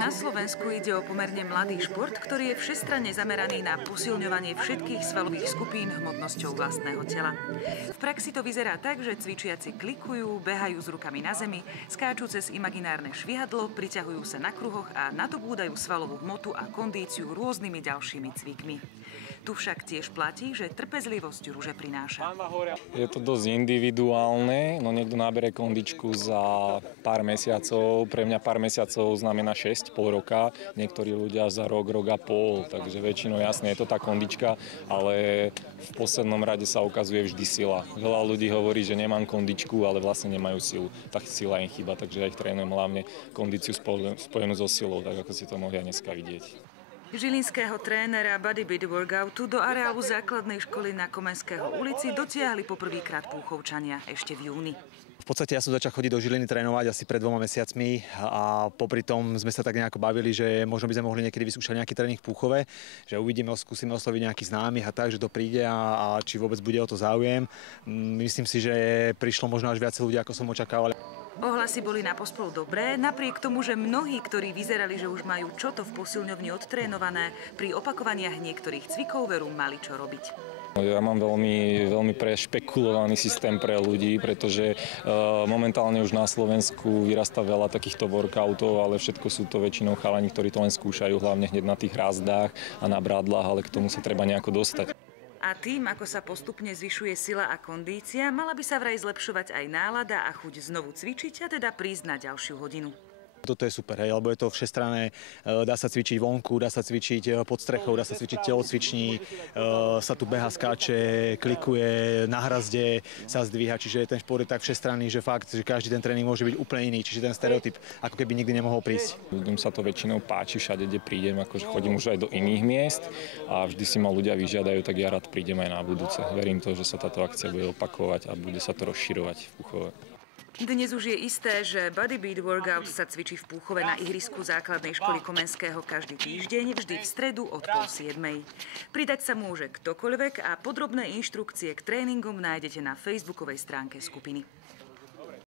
Na Slovensku ide o pomerne mladý šport, ktorý je všestranne zameraný na posilňovanie všetkých svalových skupín hmotnosťou vlastného tela. V praxi to vyzerá tak, že cvičiaci klikujú, behajú s rukami na zemi, skáču cez imaginárne švihadlo, priťahujú sa na kruhoch a nadobúdajú svalovú hmotu a kondíciu rôznymi ďalšími cvikmi. Tu však tiež platí, že trpezlivosť ruže prináša. Je to dosť individuálne, no niekto nabere kondičku za pár mesiacov, pre mňa pár mesiacov znamená 6, pol roka, niektorí ľudia za rok, rok a pol, takže väčšinou jasne je to tá kondička, ale v poslednom rade sa ukazuje vždy sila. Veľa ľudí hovorí, že nemám kondičku, ale vlastne nemajú silu, tak sila im chýba, takže ja ich trénujem hlavne kondíciu spojenú so silou, tak ako si to mohli aj dneska vidieť. Žilinského trénera Bodybeat Workoutu do areálu základnej školy na Komenského ulici dotiahli poprvýkrát Púchovčania ešte v júni. V podstate ja som začal chodiť do Žiliny trénovať asi pred 2 mesiacmi a popri tom sme sa tak nejako bavili, že možno by sme mohli niekedy vyskúšať nejaký tréning v Púchove, že uvidíme, skúsime osloviť nejakých známych a tak, že to príde a či vôbec bude o to záujem. Myslím si, že prišlo možno až viac ľudí, ako som očakával. Ohlasy boli na pospolu dobré, napriek tomu, že mnohí, ktorí vyzerali, že už majú čo to v posilňovni odtrénované, pri opakovaniach niektorých cvikov veru mali čo robiť. Ja mám veľmi prešpekulovaný systém pre ľudí, pretože momentálne už na Slovensku vyrastá veľa takýchto workoutov, ale všetko sú to väčšinou chalani, ktorí to len skúšajú, hlavne hneď na tých razdách a na brádlach, ale k tomu sa treba nejako dostať. A tým, ako sa postupne zvyšuje sila a kondícia, mala by sa vraj zlepšovať aj nálada a chuť znovu cvičiť a teda prísť na ďalšiu hodinu. Toto je super, lebo je to všestranné, dá sa cvičiť vonku, dá sa cvičiť pod strechou, dá sa cvičiť telocviční, sa tu beha, skáče, klikuje, na hrazde sa zdvíha, čiže ten šport je tak všestranný, že fakt, že každý ten tréning môže byť úplne iný, čiže ten stereotyp ako keby nikdy nemohol prísť. Ľuďom sa to väčšinou páči, všade, kde prídem, akože chodím už aj do iných miest a vždy si ma ľudia vyžiadajú, tak ja rád prídem aj na budúce. Verím to, že sa táto akcia bude opakovať a bude sa to rozširovať v Púchove. Dnes už je isté, že Bodybeat Workout sa cvičí v Púchove na ihrisku základnej školy Komenského každý týždeň, vždy v stredu od 6:30. Pridať sa môže ktokoľvek a podrobné inštrukcie k tréningom nájdete na facebookovej stránke skupiny.